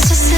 Does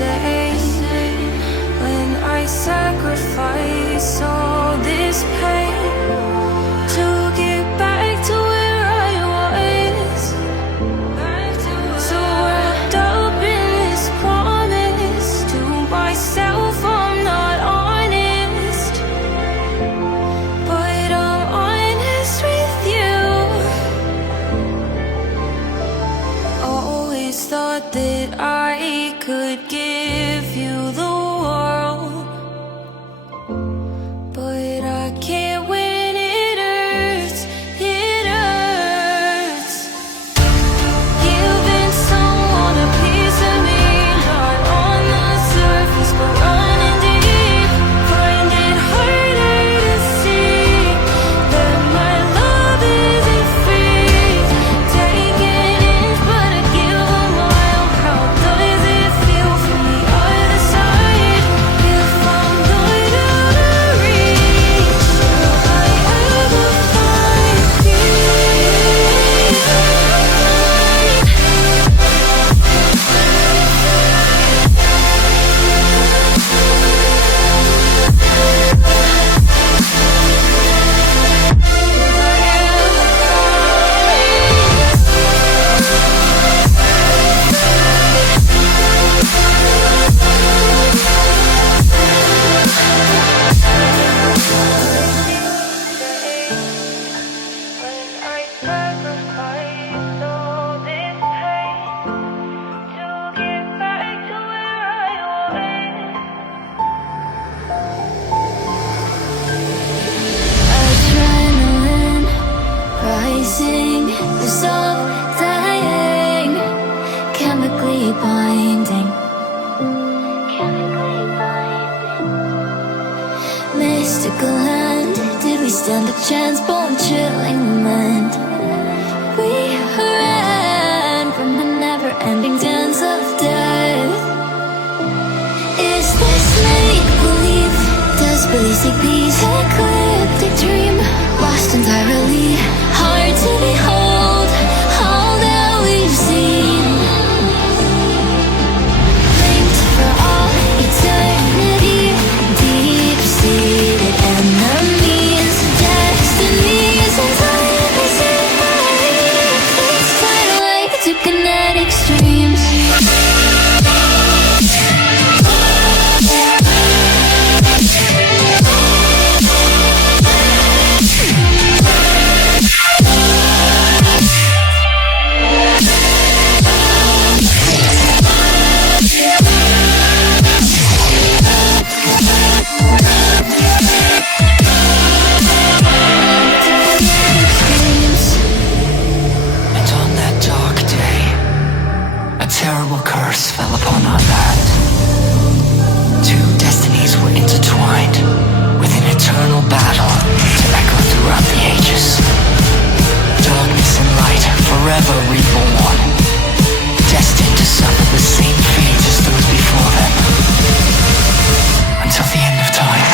say when I sacrifice all this pain to get back to where I was? So wrapped up in this promise to myself, I'm not honest, but I'm honest with you. Always thought that I could give you the world, but I can't when it hurts, it hurts. Giving someone a piece of me, not on the surface but running deep. Find it harder to see that my love isn't free. Take an inch but I give a mile. How does it feel from the other side? If I'm not out of reach, will I ever find peace? Adrenaline rising, the soul dying, chemically binding. Mystical land, did we stand a chance? Bone chilling moment. We ran from the never-ending dance of death. Is this make-believe? Does belief seek peace? Ecliptic dream, lost entirely. Hard to behold all that we've seen. Linked for all eternity, deep-seated enemies, destinies, and time is separate. It's kind of like two kinetic streams. And on that dark day, a terrible curse fell upon our land. Two destinies were intertwined with an eternal battle to echo throughout the ages. Darkness and light forever reborn, destined to suffer the same fate as those before them, until the end of time.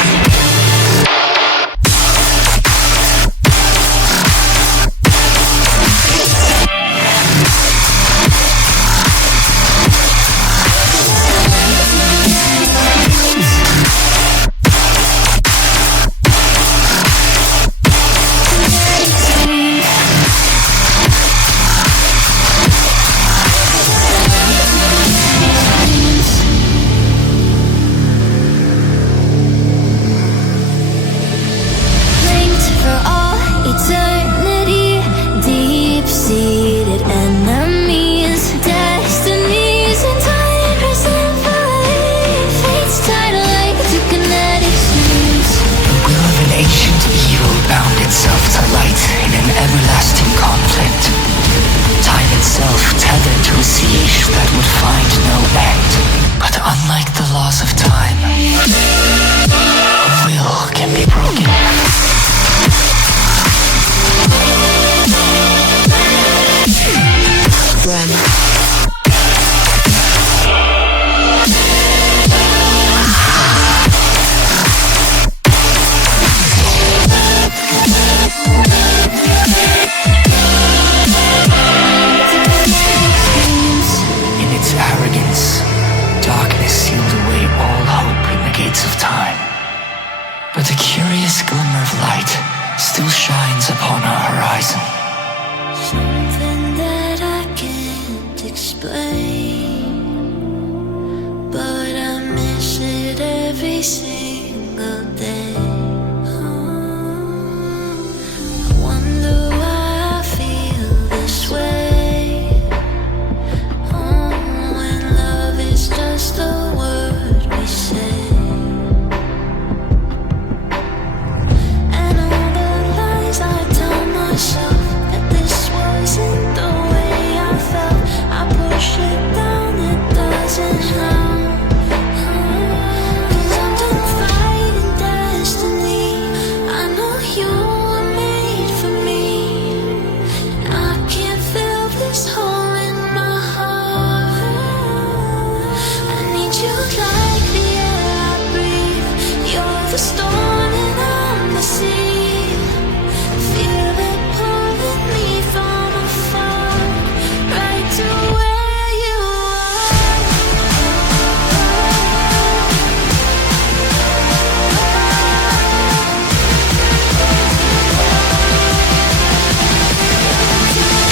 Linked for all eternity, deep-seated enemies, destinies, and time personified. Fate's tidal like two kinetic streams. The will of an ancient evil bound itself to light in an everlasting conflict. Time itself tethered to a siege that would find no end. But unlike the laws of time, a will can be broken. In its arrogance, darkness explain, but I miss it every single day. I wonder why I feel this way. When love is just a word we say. And all the lies I tell myself that this wasn't the way I felt. I push it down, it doesn't help. 'Cause I'm done fighting destiny. I know you were made for me. I can't fill this hole in my heart. I need you like the air I breathe. You're the storm and I'm the sea. Feel it pulling me from afar, right to where you are.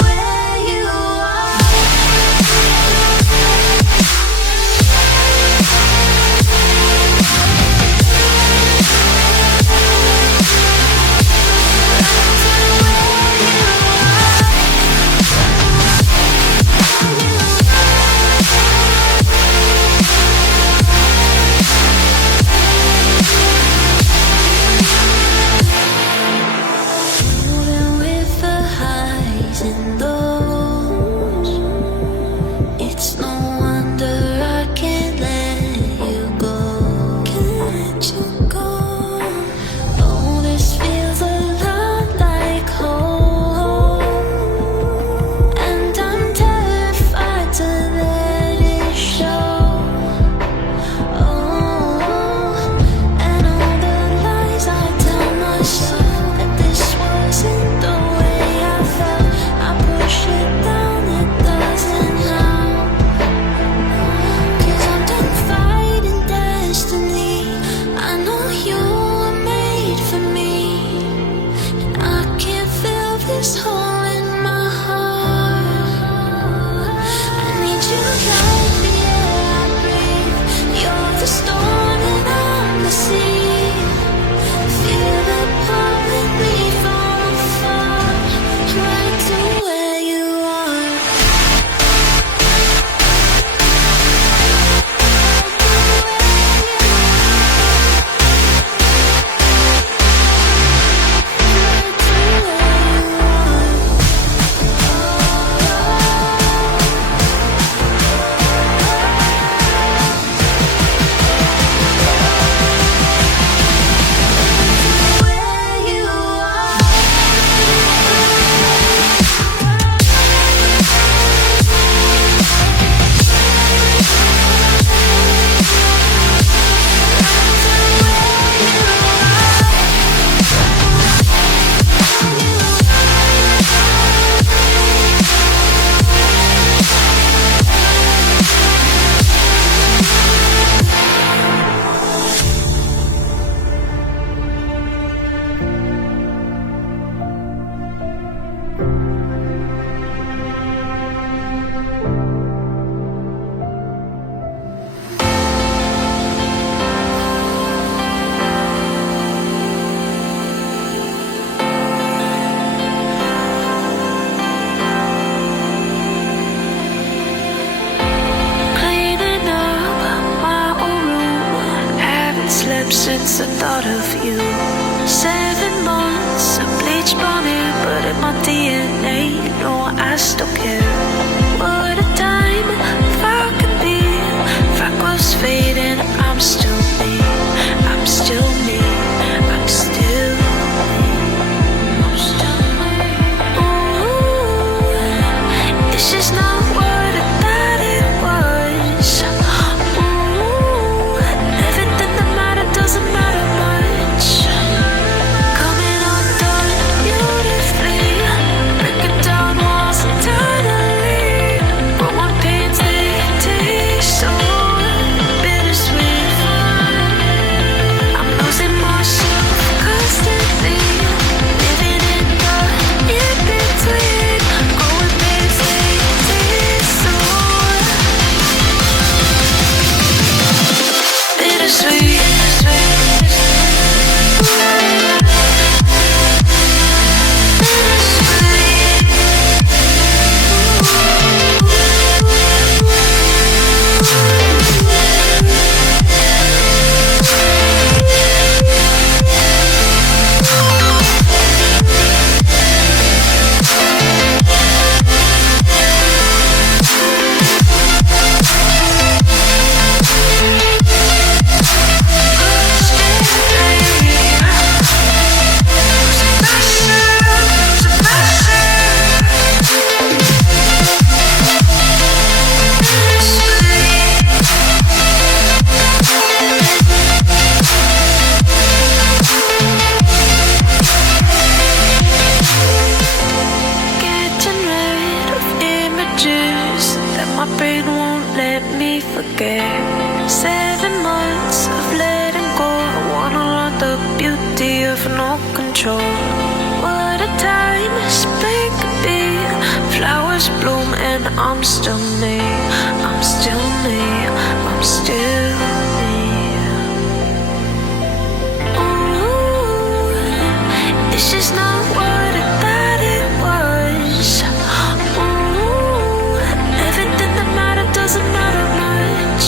Where you are. Moving with the highs and lows. It's no wonder I can't let you go. Can't let you go. Oh, this feels a lot like home, and I'm terrified to let it show. Oh, and all the lies I tell myself that this wasn't the way I felt. I push it down, it doesn't help. 'Cause I'm done fighting destiny. I know you were made for me. I can't fill this hole in my heart. I need you like the air I breathe. You're the storm and I'm the sea. Feel it pulling me from afar, right to where you are. Cleaning up my own room, haven't slept since the thought of you. 7 months of bleach blonde hair, but in my DNA, no, I still care. What a time if I could be. If I was fading, I'm still me. I'm still me. I'm still me. I'm still me. Ooh, it's just not what I thought it was. Ooh, everything that mattered doesn't matter much. Coming undone beautifully, breaking down walls entirely. But one pain's they taste so bittersweet. control. What a time spring could be. Flowers bloom and I'm still me. I'm still me. I'm still me. Ooh, this is not what I thought it was. Ooh, everything that mattered doesn't matter much.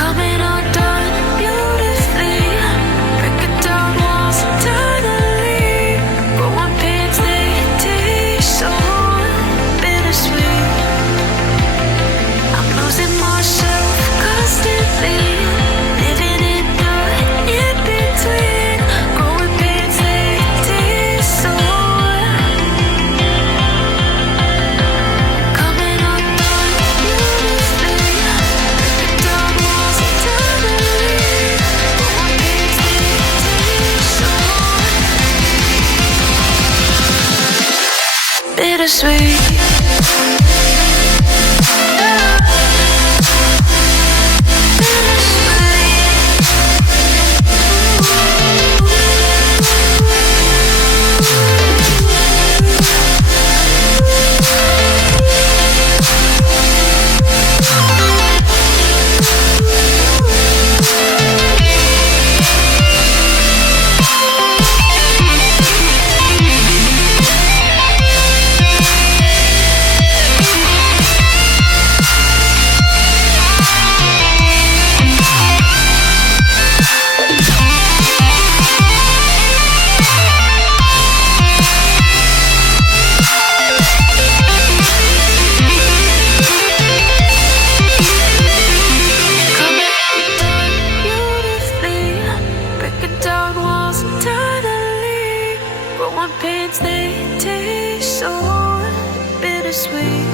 Coming undone beautifully. Breaking down walls eternally. Growing pains they taste so bittersweet. I'm losing myself constantly. Living in the in-between. Growing pains they taste so. Coming undone beautifully. Breaking down walls eternally. Growing pains they taste so bittersweet.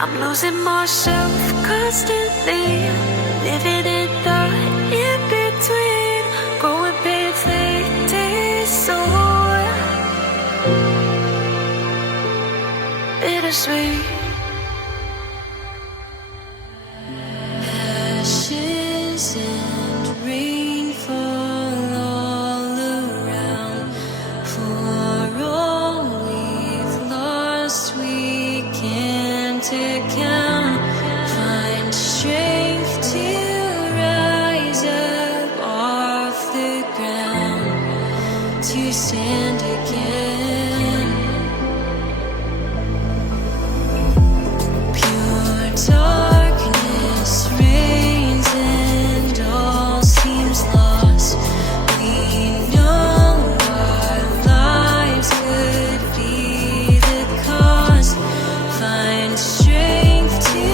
I'm losing myself constantly, living in the in-between, growing pains they taste so bittersweet. Ashes and rainfall all around. For all we've lost, we can't account. Find strength to rise up off the ground, to stand again. Pure darkness reigns and all seems lost. We know our lives could be the cause. Find strength to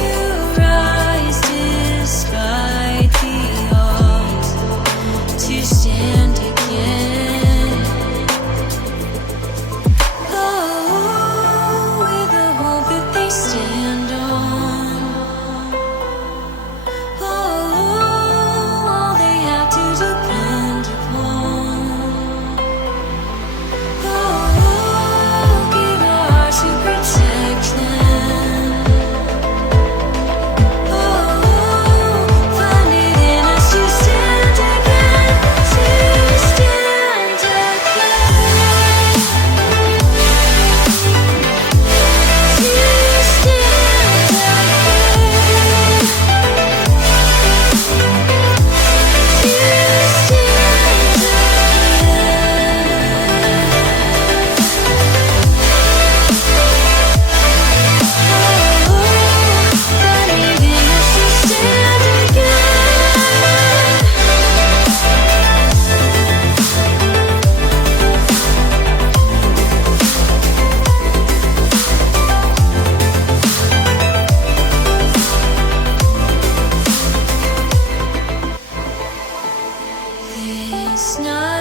rise despite the odds, to stand again. Oh, with the hope that they stand on. Oh, all they have to depend upon. Oh, give our hearts to protect them. Oh, find it in us to stand again, to stand again, to stand This night